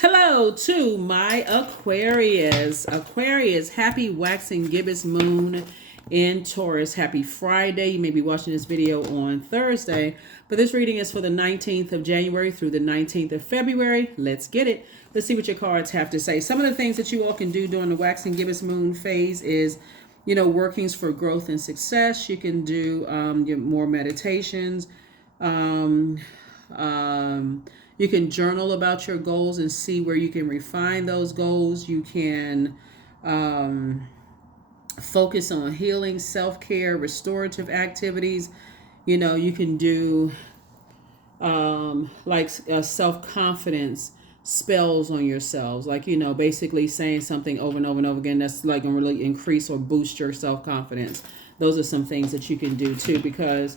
Hello to my Aquarius. Aquarius, happy waxing gibbous moon in Taurus. Happy Friday. You may be watching this video on Thursday, but this reading is for the 19th of January through the 19th of February. Let's get it. Let's see what your cards have to say. Some of the things that you all can do during the waxing gibbous moon phase is, workings for growth and success. You can do more meditations. You can journal about your goals and see where you can refine those goals. You can focus on healing, self-care, restorative activities. You can do self-confidence spells on yourselves. Basically saying something over and over and over again that's like going to really increase or boost your self-confidence. Those are some things that you can do too, because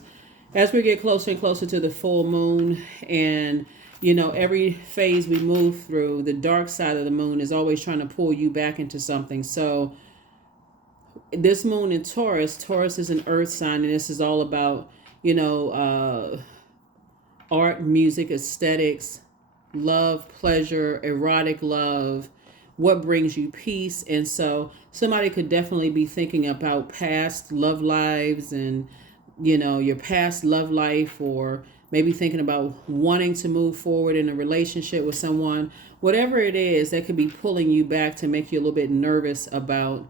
as we get closer and closer to the full moon and every phase we move through, the dark side of the moon is always trying to pull you back into something. So this moon in Taurus is an earth sign, and this is all about, art, music, aesthetics, love, pleasure, erotic love, what brings you peace. And so somebody could definitely be thinking about past love lives and, your past love life, or maybe thinking about wanting to move forward in a relationship with someone. Whatever it is that could be pulling you back to make you a little bit nervous about,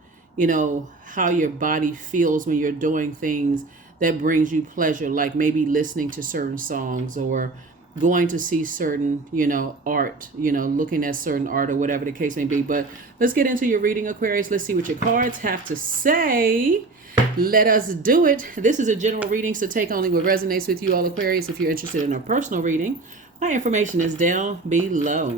how your body feels when you're doing things that brings you pleasure, like maybe listening to certain songs or going to see certain, art, looking at certain art or whatever the case may be. But let's get into your reading, Aquarius. Let's see what your cards have to say. Let us do it. This is a general reading, so take only what resonates with you, all Aquarius. If you're interested in a personal reading, my information is down below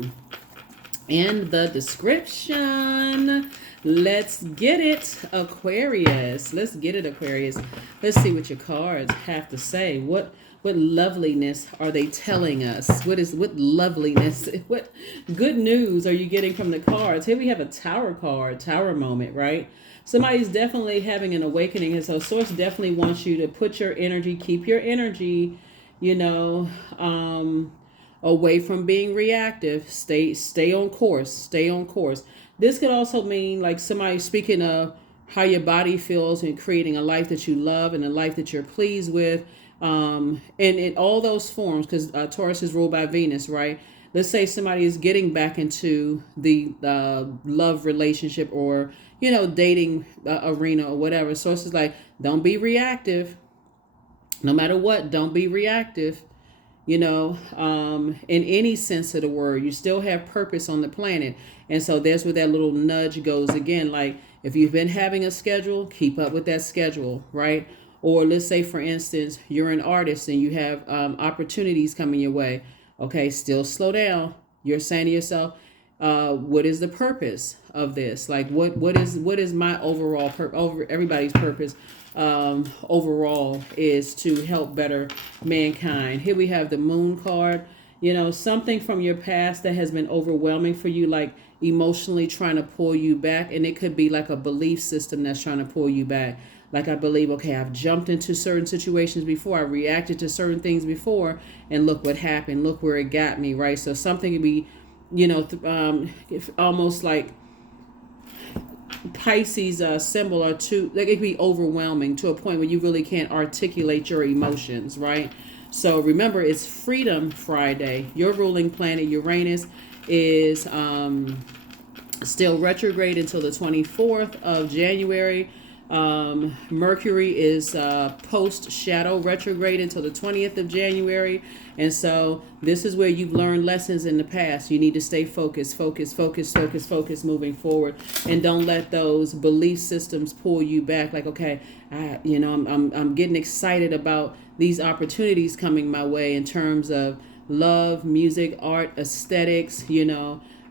in the description. Let's get it, Aquarius. Let's get it, Aquarius. Let's see what your cards have to say. What loveliness are they telling us? What loveliness, what good news are you getting from the cards? Here we have a Tower card, Tower moment, right? Somebody's definitely having an awakening, and so Source definitely wants you to put your energy, keep your energy, away from being reactive. Stay on course. Stay on course. This could also mean like somebody speaking of how your body feels and creating a life that you love and a life that you're pleased with. And in all those forms, because Taurus is ruled by Venus, right? Let's say somebody is getting back into the love relationship or, dating arena or whatever. Source is like, don't be reactive. No matter what, don't be reactive. In any sense of the word, you still have purpose on the planet. And so there's where that little nudge goes again. Like if you've been having a schedule, keep up with that schedule, right? Or let's say, for instance, you're an artist and you have opportunities coming your way. Okay, still slow down. You're saying to yourself, what is the purpose of this? Like, what is my overall over everybody's purpose? Overall is to help better mankind. Here we have the Moon card. Something from your past that has been overwhelming for you, like emotionally trying to pull you back, and it could be like a belief system that's trying to pull you back. Like, I believe, okay, I've jumped into certain situations before. I reacted to certain things before, and look what happened. Look where it got me, right? So something could be, almost like Pisces symbol or two. Like, it could be overwhelming to a point where you really can't articulate your emotions, right? So remember, it's Freedom Friday. Your ruling planet, Uranus, is still retrograde until the 24th of January. Mercury is post shadow retrograde until the 20th of January. And so this is where you've learned lessons in the past. You need to stay focused moving forward, and don't let those belief systems pull you back. Like, okay, I'm getting excited about these opportunities coming my way in terms of love, music, art, aesthetics.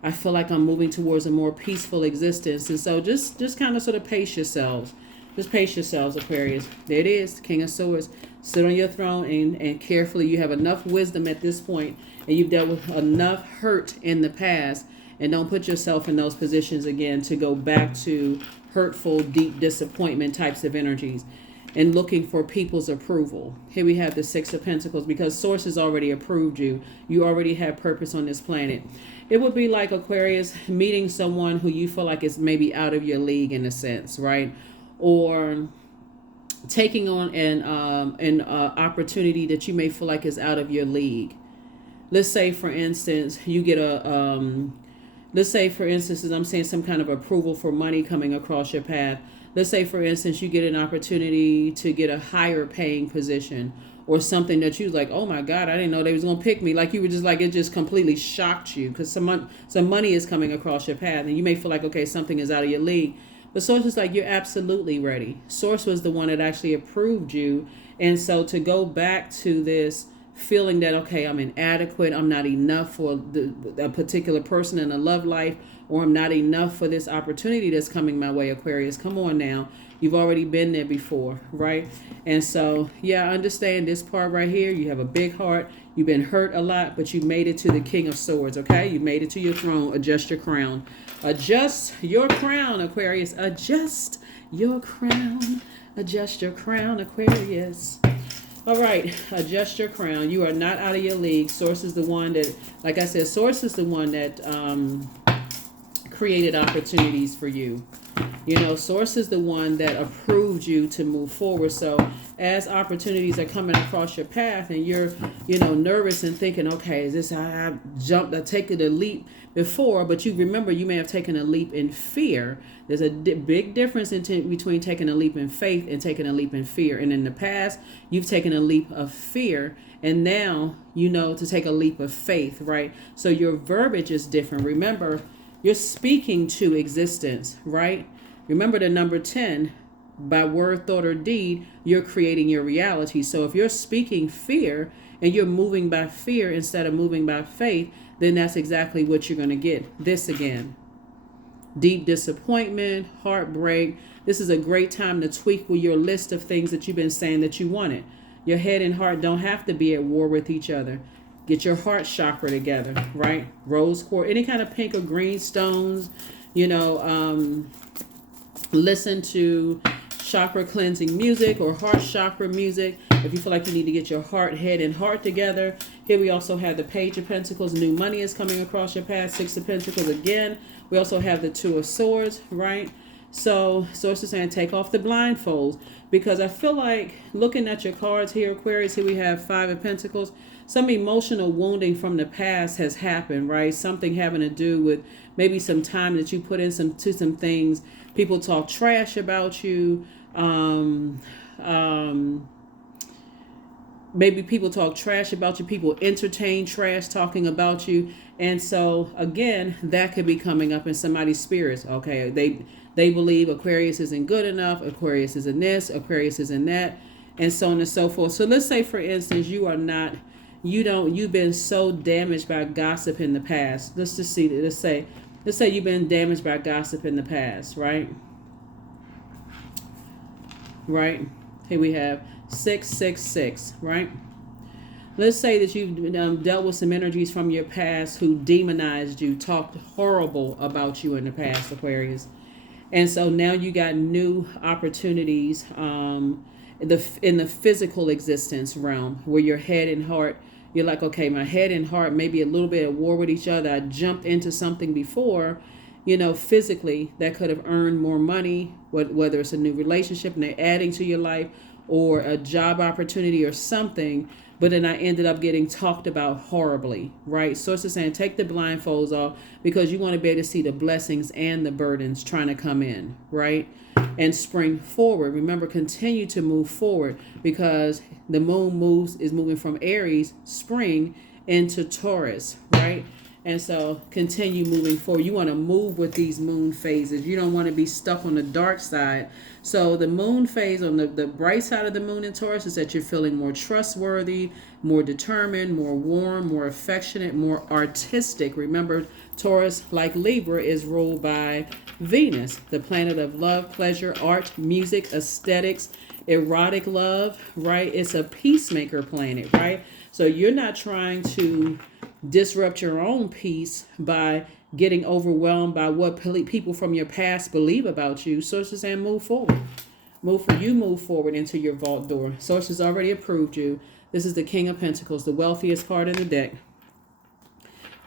I feel like I'm moving towards a more peaceful existence. And so just kind of sort of pace yourselves. Just pace yourselves, Aquarius. There it is, King of Swords. Sit on your throne and carefully. You have enough wisdom at this point, and you've dealt with enough hurt in the past. And don't put yourself in those positions again to go back to hurtful, deep disappointment types of energies. and looking for people's approval. Here we have the Six of Pentacles, because Source has already approved you. You already have purpose on this planet. It would be like, Aquarius, meeting someone who you feel like is maybe out of your league in a sense, right? Or taking on an opportunity that you may feel like is out of your league. Let's say, for instance, you get let's say, for instance, as I'm saying, some kind of approval for money coming across your path. Let's say, for instance, you get an opportunity to get a higher paying position, or something that you was like, oh my God, I didn't know they was going to pick me. Like, you were just like, it just completely shocked you, because some money is coming across your path, and you may feel like, okay, something is out of your league. But Source is like, you're absolutely ready. Source was the one that actually approved you. And so to go back to this feeling that, okay, I'm inadequate, I'm not enough for a particular person in a love life, or I'm not enough for this opportunity that's coming my way, Aquarius. Come on now. You've already been there before, right? And so, yeah, I understand this part right here. You have a big heart. You've been hurt a lot, but you made it to the King of Swords, okay? You made it to your throne. Adjust your crown. Adjust your crown, Aquarius. Adjust your crown. Adjust your crown, Aquarius. All right, adjust your crown. You are not out of your league. Source is the one that, like I said, Source is the one that created opportunities for you. You know, Source is the one that approved you to move forward. So as opportunities are coming across your path and you're, you know, nervous and thinking, okay, is this, I taken a leap before, but you remember you may have taken a leap in fear. There's a big difference between taking a leap in faith and taking a leap in fear. And in the past, you've taken a leap of fear, and now you know to take a leap of faith, right? So your verbiage is different. Remember, you're speaking to existence, right? Remember the number 10, by word, thought, or deed, you're creating your reality. So if you're speaking fear and you're moving by fear instead of moving by faith, then that's exactly what you're going to get. This again, deep disappointment, heartbreak. This is a great time to tweak with your list of things that you've been saying that you wanted. Your head and heart don't have to be at war with each other. Get your heart chakra together, right? Rose quartz, any kind of pink or green stones, you know, listen to chakra cleansing music or heart chakra music if you feel like you need to get your heart, head, and heart together. Here we also have the Page of Pentacles. New money is coming across your path. Six of Pentacles again. We also have the Two of Swords, right? So Source is saying take off the blindfolds, because I feel like looking at your cards here, Aquarius, here we have Five of Pentacles. Some emotional wounding from the past has happened, right? Something having to do with maybe some time that you put in some things. People talk trash about you. Maybe people talk trash about you. People entertain trash talking about you. And so, again, that could be coming up in somebody's spirits. Okay, they believe Aquarius isn't good enough. Aquarius isn't this. Aquarius isn't that. And so on and so forth. So let's say, for instance, you've been so damaged by gossip in the past. Let's say you've been damaged by gossip in the past, right? Right. Here we have 666, right? Let's say that you've dealt with some energies from your past who demonized you, talked horrible about you in the past, Aquarius. And so now you got new opportunities in the physical existence realm, where your head and heart, you're like, okay, my head and heart may be a little bit at war with each other. I jumped into something before, you know, physically that could have earned more money, whether it's a new relationship and they're adding to your life, or a job opportunity or something, but then I ended up getting talked about horribly, right? Source is saying take the blindfolds off, because you want to be able to see the blessings and the burdens trying to come in, right? And spring forward. Remember, continue to move forward, because the moon is moving from Aries, spring, into Taurus, right? And so continue moving forward. You want to move with these moon phases. You don't want to be stuck on the dark side. So the moon phase on the bright side of the moon in Taurus is that you're feeling more trustworthy, more determined, more warm, more affectionate, more artistic. Remember, Taurus, like Libra, is ruled by Venus, the planet of love, pleasure, art, music, aesthetics, erotic love, right? It's a peacemaker planet, right? So you're not trying to disrupt your own peace by getting overwhelmed by what people from your past believe about you. So it's just saying move forward. Move forward into your vault door. Source has already approved you. This is the King of Pentacles, the wealthiest card in the deck.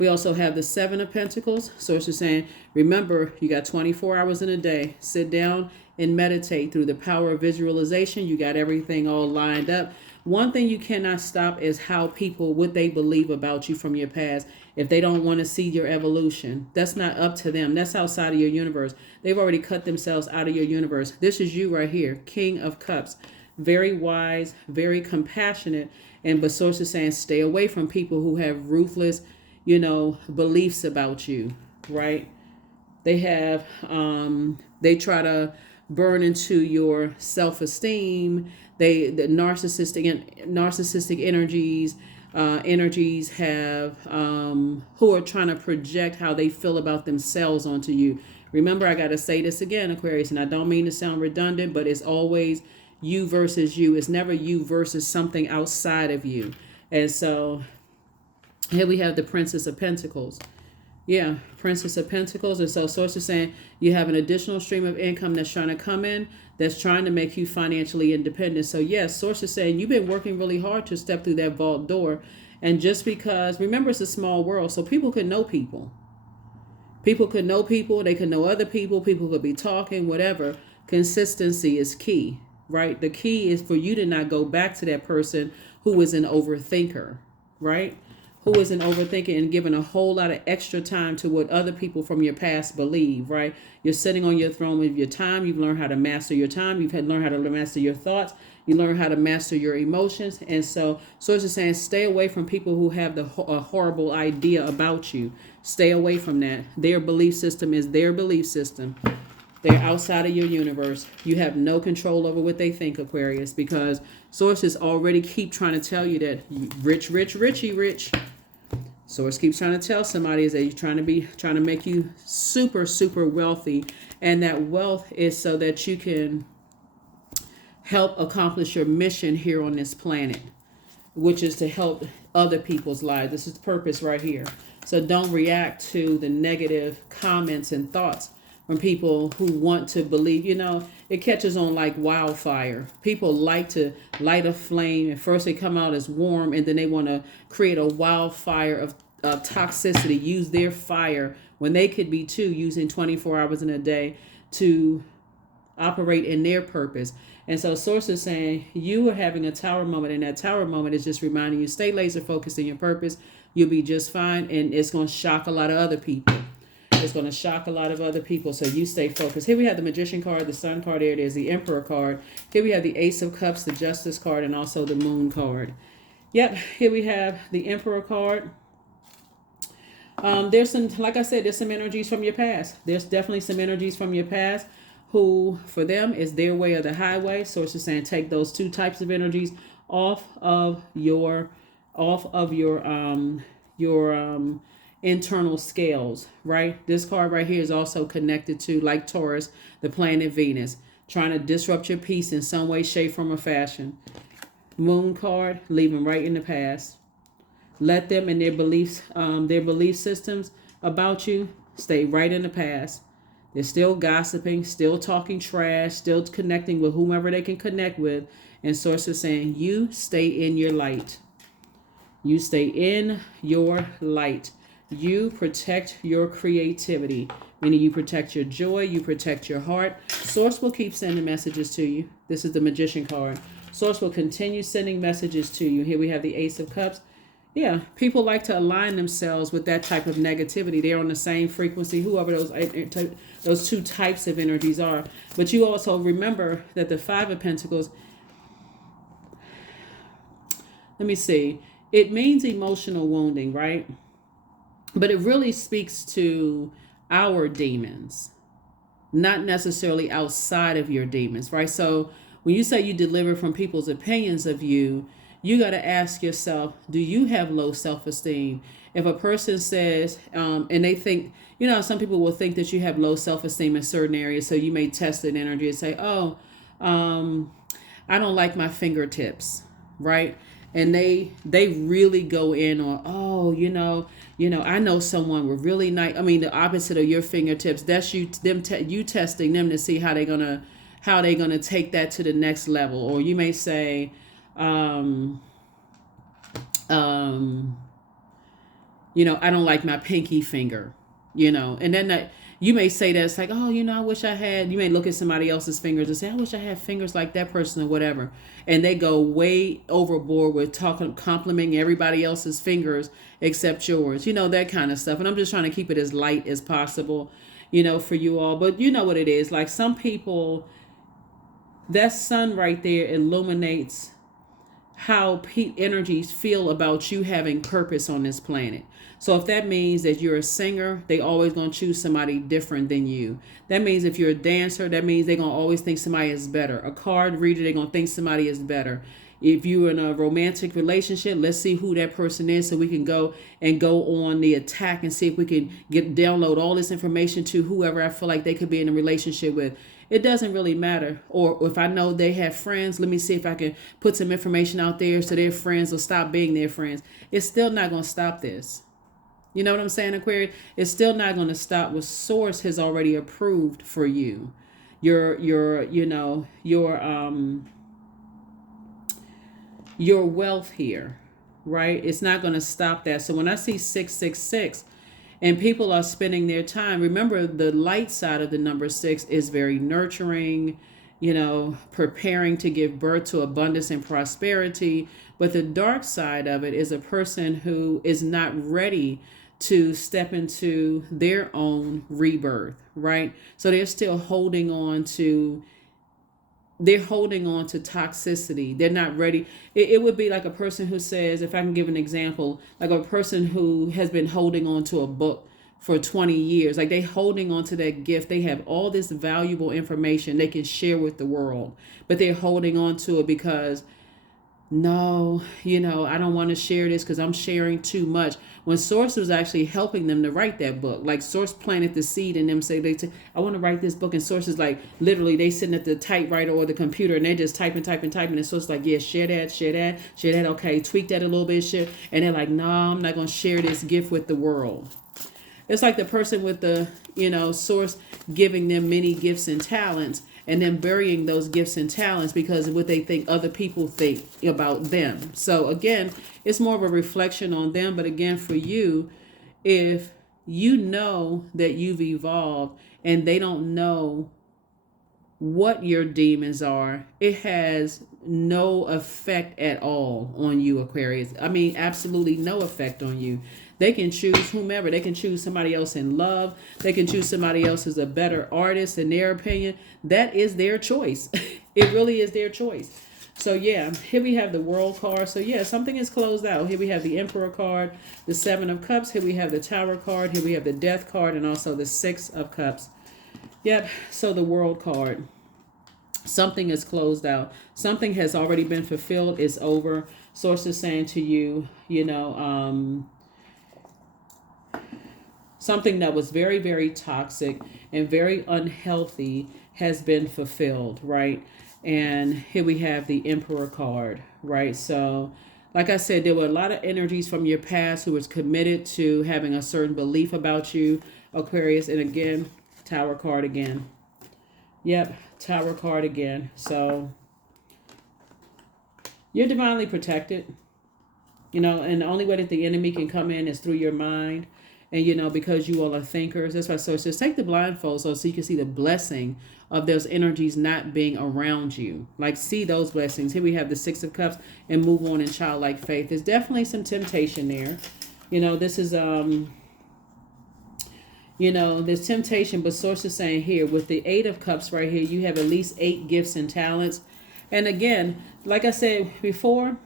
We also have the Seven of Pentacles. Source is saying, remember, you got 24 hours in a day. Sit down and meditate through the power of visualization. You got everything all lined up. One thing you cannot stop is how people, what they believe about you from your past. If they don't want to see your evolution, that's not up to them. That's outside of your universe. They've already cut themselves out of your universe. This is you right here, King of Cups. Very wise, very compassionate. And but Source is saying, stay away from people who have ruthless, beliefs about you, right? They have, they try to burn into your self-esteem. The narcissistic energies have, who are trying to project how they feel about themselves onto you. Remember, I got to say this again, Aquarius, and I don't mean to sound redundant, but it's always you versus you. It's never you versus something outside of you. And so here we have the Princess of Pentacles. Yeah, Princess of Pentacles. And so Source is saying you have an additional stream of income that's trying to come in, that's trying to make you financially independent. So yes, Source is saying you've been working really hard to step through that vault door. And just because, remember, it's a small world, so people could know people. People could know people. They could know other people. People could be talking, whatever. Consistency is key, right? The key is for you to not go back to that person who is an overthinker, right? Who is an overthinker and giving a whole lot of extra time to what other people from your past believe, right? You're sitting on your throne with your time. You've learned how to master your time. You've learned how to master your thoughts. You learn how to master your emotions. And so Source is saying, stay away from people who have a horrible idea about you. Stay away from that. Their belief system is their belief system. They're outside of your universe. You have no control over what they think, Aquarius, because sources already keep trying to tell you that rich. Source keeps trying to tell somebody is that you're trying to make you super, super wealthy. And that wealth is so that you can help accomplish your mission here on this planet, which is to help other people's lives. This is the purpose right here. So don't react to the negative comments and thoughts from people who want to believe, it catches on like wildfire. People like to light a flame. At first they come out as warm, and then they want to create a wildfire of toxicity, use their fire when they could be too using 24 hours in a day to operate in their purpose. And so Source is saying you are having a tower moment, and that tower moment is just reminding you, stay laser focused in your purpose. You'll be just fine, and it's going to shock a lot of other people. It's going to shock a lot of other people, so you stay focused. Here we have the Magician card, the Sun card. There it is, the Emperor card. Here we have the Ace of Cups, the Justice card, and also the Moon card. Yep, here we have the Emperor card. There's some, like I said, there's some energies from your past. There's definitely some energies from your past who, for them, is their way or the highway. Source is saying take those two types of energies off of your internal scales, right? This card right here is also connected to, like Taurus, the planet Venus, trying to disrupt your peace in some way, shape, form, or fashion. Moon card, leave them right in the past. Let them and their beliefs, their belief systems about you stay right in the past. They're still gossiping, still talking trash, still connecting with whomever they can connect with. And Source is saying, you stay in your light. You stay in your light. You protect your creativity, meaning you protect your joy, you protect your heart. Source will keep sending messages to you. This is the Magician card. Source will continue sending messages to you. Here we have the Ace of Cups. Yeah, people like to align themselves with that type of negativity. They're on the same frequency, whoever those two types of energies are. But you also remember that the Five of Pentacles, let me see, it means emotional wounding, right? But it really speaks to our demons, not necessarily outside of your demons, right? So when you say you deliver from people's opinions of you, you got to ask yourself, do you have low self-esteem? If a person says, and they think, some people will think that you have low self-esteem in certain areas. So you may test an energy and say, I don't like my fingertips, right? And they really go in on, I know someone with really nice, the opposite of your fingertips. That's you testing them to see how they're gonna how they're going to take that to the next level. Or you may say, I don't like my pinky finger, and then you may say that it's like, oh, I wish I had, you may look at somebody else's fingers and say, I wish I had fingers like that person or whatever. And they go way overboard with complimenting everybody else's fingers except yours, that kind of stuff. And I'm just trying to keep it as light as possible, for you all. But you know what it is. Like some people, that sun right there illuminates how energies feel about you having purpose on this planet. So if that means that you're a singer, they always going to choose somebody different than you. That means if you're a dancer, that means they're going to always think somebody is better. A card reader, they're going to think somebody is better. If you're in a romantic relationship, let's see who that person is so we can go on the attack and see if we can download all this information to whoever I feel like they could be in a relationship with. It doesn't really matter. Or if I know they have friends, let me see if I can put some information out there so their friends will stop being their friends. It's still not going to stop this. You know what I'm saying, Aquarius? It's still not going to stop what Source has already approved for you. Your wealth here, right? It's not going to stop that. So when I see 666 and people are spending their time, remember the light side of the number 6 is very nurturing, preparing to give birth to abundance and prosperity. But the dark side of it is a person who is not ready to step into their own rebirth, right? So they're still holding on to toxicity. They're not ready. It would be like a person who says, if I can give an example, like a person who has been holding on to a book for 20 years, like they holding on to that gift. They have all this valuable information they can share with the world, but they're holding on to it because, no, I don't want to share this because I'm sharing too much. When Source was actually helping them to write that book, like Source planted the seed in them, say I want to write this book, and Source is like, literally they sitting at the typewriter or the computer and they're just typing, and Source is like, yeah, share that, okay, tweak that a little bit, share, and they're like, no, I'm not going to share this gift with the world. It's like the person with the, Source giving them many gifts and talents, and then burying those gifts and talents because of what they think other people think about them. So again, it's more of a reflection on them. But again, for you, if you know that you've evolved and they don't know what your demons are, it has no effect at all on you, Aquarius. I mean, absolutely no effect on you. They can choose whomever. They can choose somebody else in love. They can choose somebody else who's a better artist in their opinion. That is their choice. It really is their choice. So yeah, here we have the World card. So yeah, something is closed out. Here we have the Emperor card, the 7 of Cups. Here we have the Tower card. Here we have the Death card, and also the 6 of Cups. Yep, so the World card. Something is closed out. Something has already been fulfilled. It's over. Source is saying to you, something that was very, very toxic and very unhealthy has been fulfilled, right? And here we have the Emperor card, right? So, like I said, there were a lot of energies from your past who was committed to having a certain belief about you, Aquarius. And again, Tower card again. Yep, Tower card again. So, you're divinely protected, and the only way that the enemy can come in is through your mind. And, because you all are thinkers, that's why Source says take the blindfold so you can see the blessing of those energies not being around you. Like, see those blessings. Here we have the 6 of Cups and move on in childlike faith. There's definitely some temptation there. This is, there's temptation, but Source is saying here with the 8 of Cups right here, you have at least 8 gifts and talents. And again, like I said before,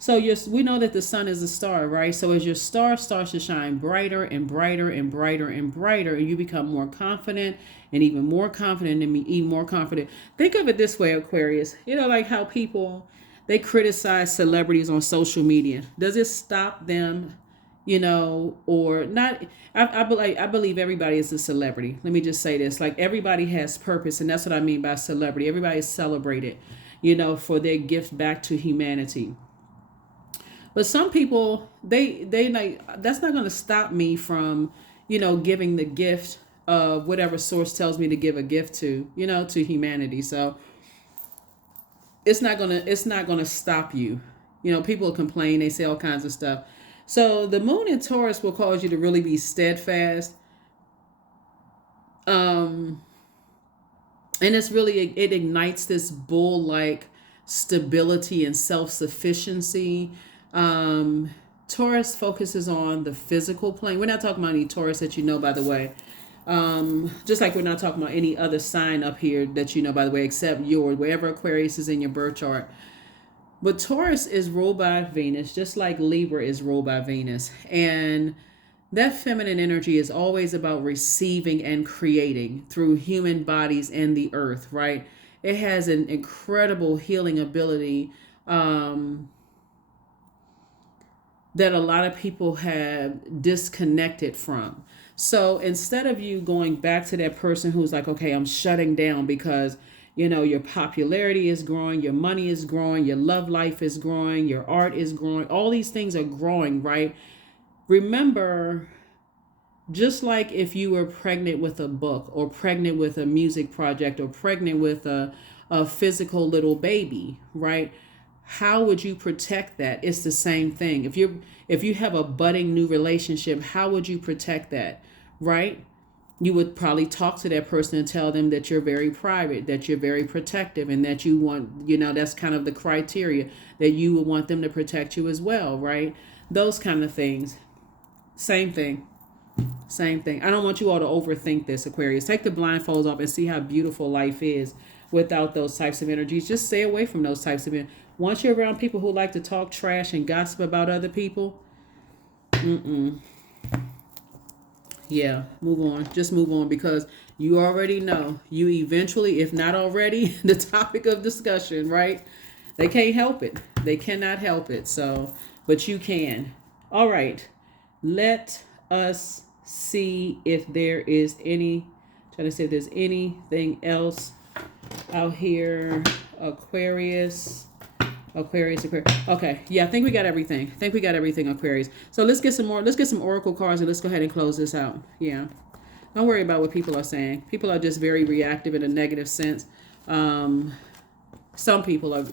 so we know that the sun is a star, right? So as your star starts to shine brighter and brighter and brighter and brighter, and you become more confident and even more confident and even more confident. Think of it this way, Aquarius. Like how people, they criticize celebrities on social media. Does it stop them, or not? I believe everybody is a celebrity. Let me just say this. Like, everybody has purpose, and that's what I mean by celebrity. Everybody is celebrated, for their gift back to humanity. But some people, they like, that's not going to stop me from, giving the gift of whatever source tells me to give a gift to, you know, to humanity. So it's not gonna stop you. You know, people complain, they say all kinds of stuff. So the moon in Taurus will cause you to really be steadfast. And it's really, it ignites this bull-like stability and self-sufficiency. Taurus focuses on the physical plane. We're not talking about any Taurus that you know, by the way. Just like we're not talking about any other sign up here that you know, by the way, except yours, wherever Aquarius is in your birth chart. But Taurus is ruled by Venus, just like Libra is ruled by Venus. And that feminine energy is always about receiving and creating through human bodies and the earth, right? It has an incredible healing ability that a lot of people have disconnected from. So instead of you going back to that person who's like, okay, I'm shutting down because, you know, your popularity is growing, your money is growing, your love life is growing, your art is growing, all these things are growing, right? Remember, just like if you were pregnant with a book or pregnant with a music project or pregnant with a physical little baby, right? How would you protect that? It's the same thing. If you have a budding new relationship, how would you protect that, right? You would probably talk to that person and tell them that you're very private, that you're very protective, and that you want, you know, that's kind of the criteria, that you would want them to protect you as well, right? Those kind of things. Same thing. Same thing. I don't want you all to overthink this, Aquarius. Take the blindfolds off and see how beautiful life is without those types of energies. Just stay away from those types of energies. Once you're around people who like to talk trash and gossip about other people, yeah, move on. Just move on, because you already know, you eventually, if not already, the topic of discussion, right? They can't help it. They cannot help it. So, but you can. All right. Let us see if there is trying to see if there's anything else out here. Aquarius. Okay. Yeah, I think we got everything. Aquarius. So let's get some more. Let's get some oracle cards and let's go ahead and close this out. Yeah. Don't worry about what people are saying. People are just very reactive in a negative sense. Some people are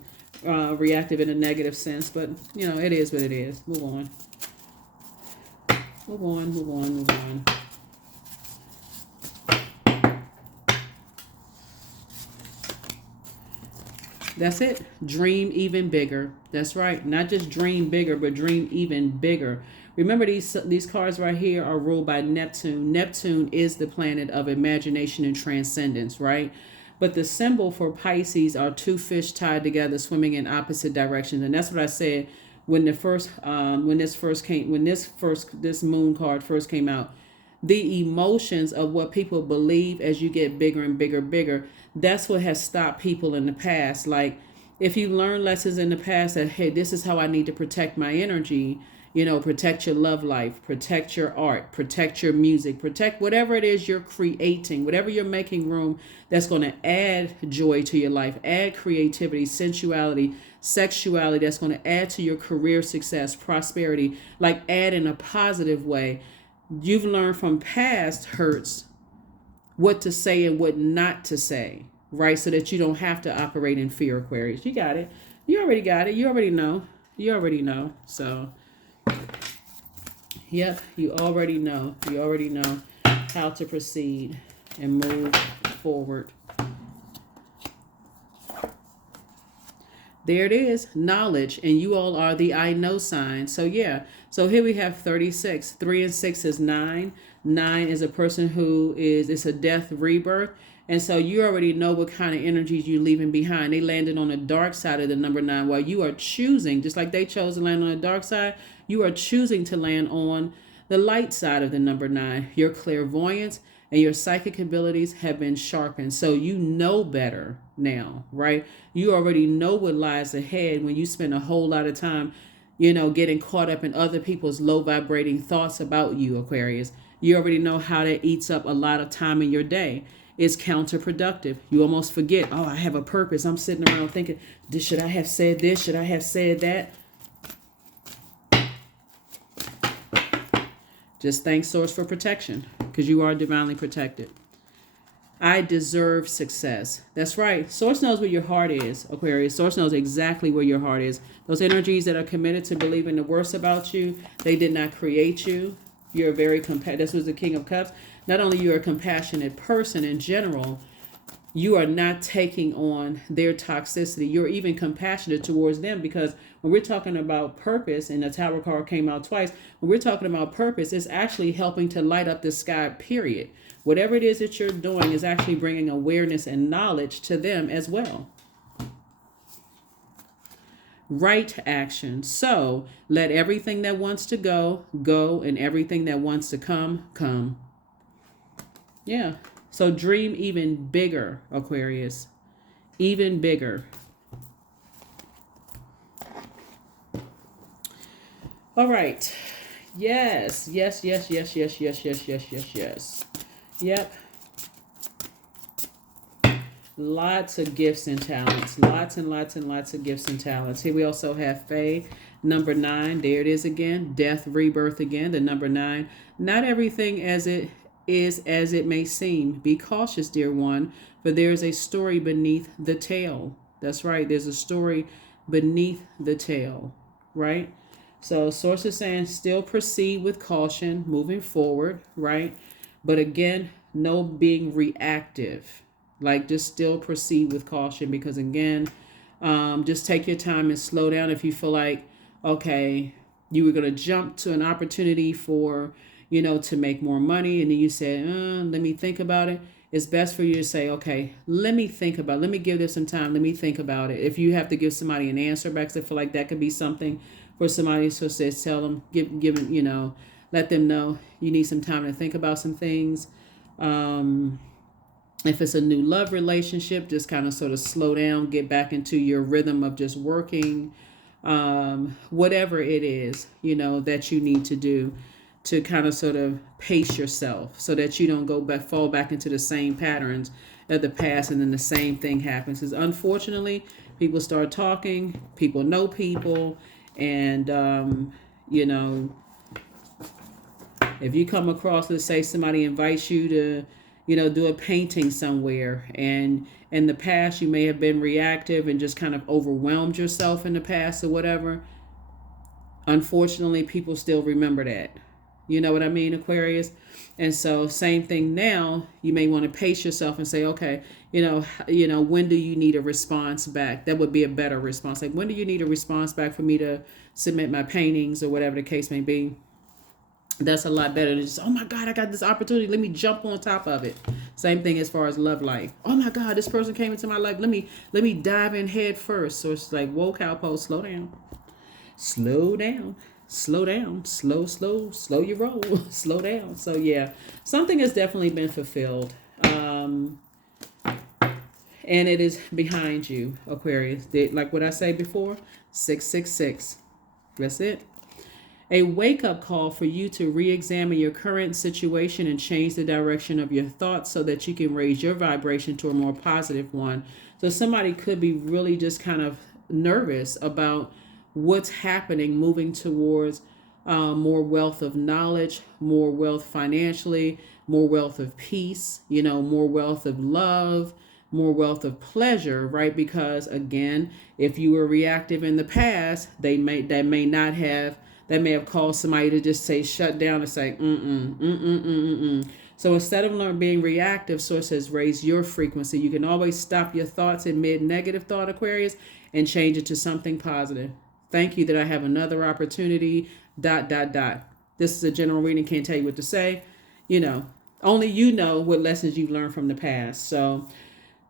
reactive in a negative sense, but you know, it is what it is. Move on. That's it. Dream even bigger. That's right. Not just dream bigger, but dream even bigger. Remember, these cards right here are ruled by Neptune. Neptune is the planet of imagination and transcendence, right? But the symbol for Pisces are two fish tied together, swimming in opposite directions. And that's what I said when this moon card first came out. The emotions of what people believe as you get bigger and bigger, that's what has stopped people in the past. Like, if you learn lessons in the past that, hey, this is how I need to protect my energy, you know, protect your love life, protect your art, protect your music, protect whatever it is you're creating, whatever you're making room that's going to add joy to your life, add creativity, sensuality, sexuality, that's going to add to your career success, prosperity, like add in a positive way. You've learned from past hurts what to say and what not to say, right? So that you don't have to operate in fear, Aquarius. You got it. You already got it. You already know. So, yep, you already know. You already know how to proceed and move forward. There it is, knowledge, and you all are the I know sign. So yeah, so here we have 36. 3 and 6 is 9. 9 is a person who it's a death rebirth. And so you already know what kind of energies you're leaving behind. They landed on the dark side of the number 9, while you are choosing, just like they chose to land on the dark side, you are choosing to land on the light side of the number 9. Your clairvoyance and your psychic abilities have been sharpened. So you know better now, right? You already know what lies ahead when you spend a whole lot of time, you know, getting caught up in other people's low vibrating thoughts about you, Aquarius. You already know how that eats up a lot of time in your day. It's counterproductive. You almost forget, oh, I have a purpose. I'm sitting around thinking, should I have said this? Should I have said that? Just thank Source for protection. because you are divinely protected. I deserve success. That's right. Source knows where your heart is, Aquarius. Source knows exactly where your heart is. Those energies that are committed to believing the worst about you, they did not create you. You're very this was the King of Cups. Not only you're a compassionate person in general, you are not taking on their toxicity. You're even compassionate towards them, because when we're talking about purpose, and the Tower card came out twice, when we're talking about purpose, it's actually helping to light up the sky, period. Whatever it is that you're doing is actually bringing awareness and knowledge to them as well. Right action. So let everything that wants to go, go, and everything that wants to come, come. Yeah. So dream even bigger, Aquarius. Even bigger. All right. Yes. Yes, yes, yes, yes, yes, yes, yes, yes, yes. Yep. Lots of gifts and talents. Lots and lots and lots of gifts and talents. Here we also have Faye. Number 9. There it is again. Death, rebirth again. The number 9. Not everything as it is as it may seem. Be cautious, dear one, for there is a story beneath the tale. That's right. There's a story beneath the tale. Right? So source is saying still proceed with caution moving forward. Right? But again, no being reactive. Like, just still proceed with caution, because again, just take your time and slow down. If you feel like, okay, you were going to jump to an opportunity for, to make more money, and then you said, let me think about it. It's best for you to say, okay, let me think about it. Let me give this some time. Let me think about it. If you have to give somebody an answer back, because I feel like that could be something for somebody. So says, tell them, let them know you need some time to think about some things. If it's a new love relationship, just kind of sort of slow down, get back into your rhythm of just working, whatever it is, that you need to do to kind of sort of pace yourself so that you don't fall back into the same patterns of the past, and then the same thing happens. Because unfortunately, people start talking, people know people, and, if you come across, let's say somebody invites you to, do a painting somewhere, and in the past you may have been reactive and just kind of overwhelmed yourself in the past or whatever. Unfortunately, people still remember that. You know what I mean, Aquarius? And so same thing now, you may want to pace yourself and say, okay, when do you need a response back? That would be a better response. Like, when do you need a response back for me to submit my paintings or whatever the case may be? That's a lot better than just, oh my God, I got this opportunity. Let me jump on top of it. Same thing as far as love life. Oh my God, this person came into my life. Let me dive in head first. So it's like, whoa, cowpoke, slow down. Slow down. Slow down. Slow your roll. Slow down. So yeah, something has definitely been fulfilled. And it is behind you, Aquarius. Like what I say before, 666. That's it. A wake-up call for you to re-examine your current situation and change the direction of your thoughts so that you can raise your vibration to a more positive one. So somebody could be really just kind of nervous about what's happening, moving towards more wealth of knowledge, more wealth financially, more wealth of peace, more wealth of love, more wealth of pleasure, right? Because again, if you were reactive in the past, they may have caused somebody to just say shut down and say So instead of being reactive, source says raise your frequency. You can always stop your thoughts in mid-negative thought, Aquarius, and change it to something positive. Thank you that I have another opportunity. ... This is a general reading. Can't tell you what to say. Only you know what lessons you've learned from the past. So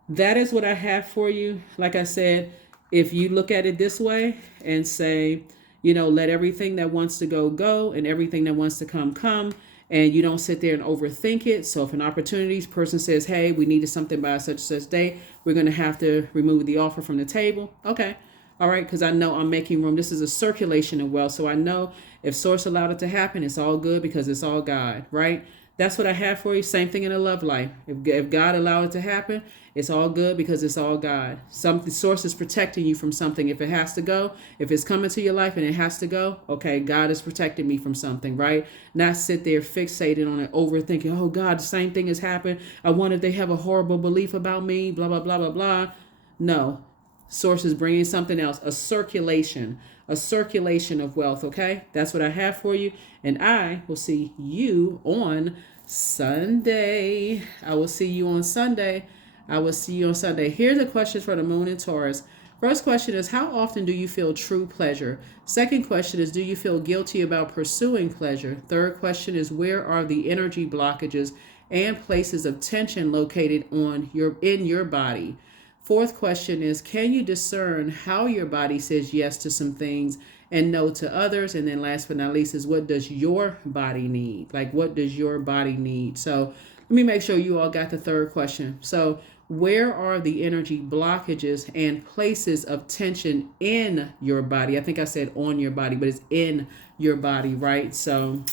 that is what I have for you. Like I said, if you look at it this way and say, let everything that wants to go, go, and everything that wants to come, come, and you don't sit there and overthink it. So if an opportunity person says, hey, we needed something by such and such day, we're going to have to remove the offer from the table. Okay. All right. Because I know I'm making room. This is a circulation of wealth. So I know if source allowed it to happen, it's all good because it's all God, right? That's what I have for you. Same thing in a love life. If God allowed it to happen, it's all good because it's all God. Some source is protecting you from something. If it has to go, if it's coming to your life and it has to go, okay, God is protecting me from something, right? Not sit there fixated on it, overthinking, oh God, the same thing has happened. I wonder if they have a horrible belief about me, blah, blah, blah, blah, blah. No. Source is bringing something else, a circulation of wealth, okay? That's what I have for you. And I will see you on Sunday. I will see you on Sunday. I will see you on Sunday. Here are the questions for the moon and Taurus. First question is, how often do you feel true pleasure? Second question is, do you feel guilty about pursuing pleasure? Third question is, where are the energy blockages and places of tension located in your body? Fourth question is, can you discern how your body says yes to some things and no to others? And then last but not least is, what does your body need? Like, what does your body need? So let me make sure you all got the third question. So where are the energy blockages and places of tension in your body? I think I said on your body, but it's in your body, right? So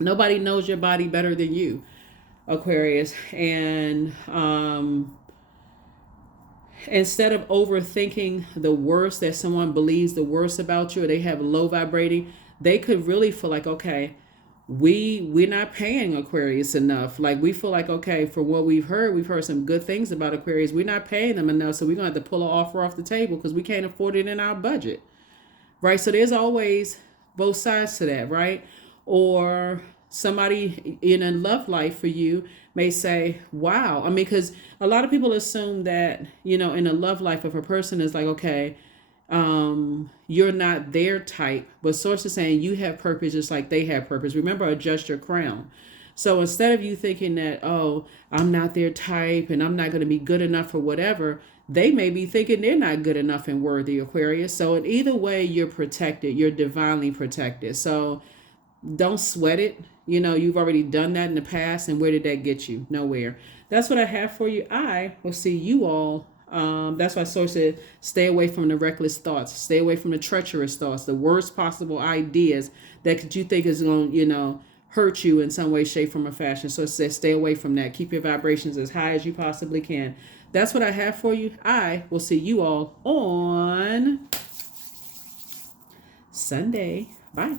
nobody knows your body better than you, Aquarius. And instead of overthinking the worst, that someone believes the worst about you or they have low vibrating, they could really feel like, okay, we're not paying Aquarius enough. Like, we feel like, okay, for what we've heard some good things about Aquarius. We're not paying them enough, so we're going to have to pull an offer off the table because we can't afford it in our budget, right? So there's always both sides to that, right? Or somebody in a love life for you may say, wow. I mean, because a lot of people assume that, in a love life, if a person is like, okay, you're not their type, but source is saying you have purpose just like they have purpose. Remember, adjust your crown. So instead of you thinking that, oh, I'm not their type and I'm not going to be good enough for whatever, they may be thinking they're not good enough and worthy, Aquarius. So in either way, you're protected. You're divinely protected. So don't sweat it. You've already done that in the past. And where did that get you? Nowhere. That's what I have for you. I will see you all. That's why Source said, stay away from the reckless thoughts. Stay away from the treacherous thoughts, the worst possible ideas that you think is going to, hurt you in some way, shape, form, or fashion. So it says, stay away from that. Keep your vibrations as high as you possibly can. That's what I have for you. I will see you all on Sunday. Bye.